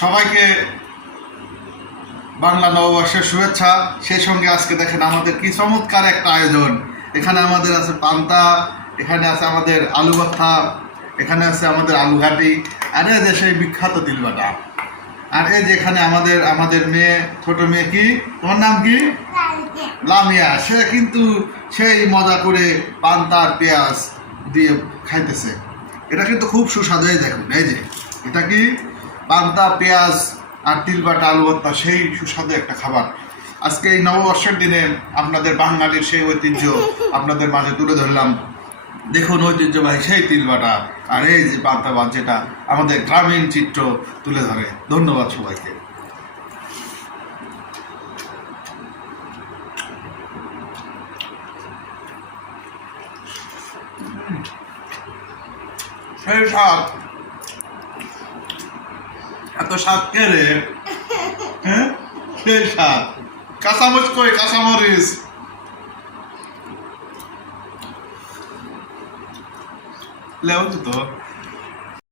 সবাইকে বাংলা নববর্ষের শুভেচ্ছা। সেই সঙ্গে আজকে দেখেন আমাদের কি চমৎকার একটা আয়োজন। এখানে আমাদের আছে পান্তা, এখানে আছে আমাদের আলু ভর্তা, এখানে আছে আমাদের আলু ঘাটি, আর এই যে সেই বিখ্যাত তিলবাটা। আর এই যে এখানে আমাদের আমাদের মেয়ে, ছোট মেয়ে কি? তোমার নাম কি? লামিয়া। সে কিন্তু সেই মজা করে পান্তা আর পেঁয়াজ দিয়ে খাইতেছে। এটা কিন্তু খুব সুস্বাদু দেখুন, এই যে। এটা কি? পান্তা, পেঁয়াজ আর তিল বাটা আলু ভর্তা, সেই সুস্বাদু একটা খাবার। আজকে এই নববর্ষের দিনে আপনাদের বাঙালির সেই ঐতিহ্য আপনাদের মাঝে তুলে ধরলাম। দেখুন ঐতিহ্যবাহী সেই তিল বাটা আর এই যে পান্তা ভাত যেটা আমাদের গ্রামীণ চিত্র তুলে ধরে। ধন্যবাদ সবাইকে। সেই স্বাদ এত সাপ কে রে? হ্যাঁ? সেই স্বাদ? কাঁচামরিচ কই? কাঁচামরিচ। লেও তো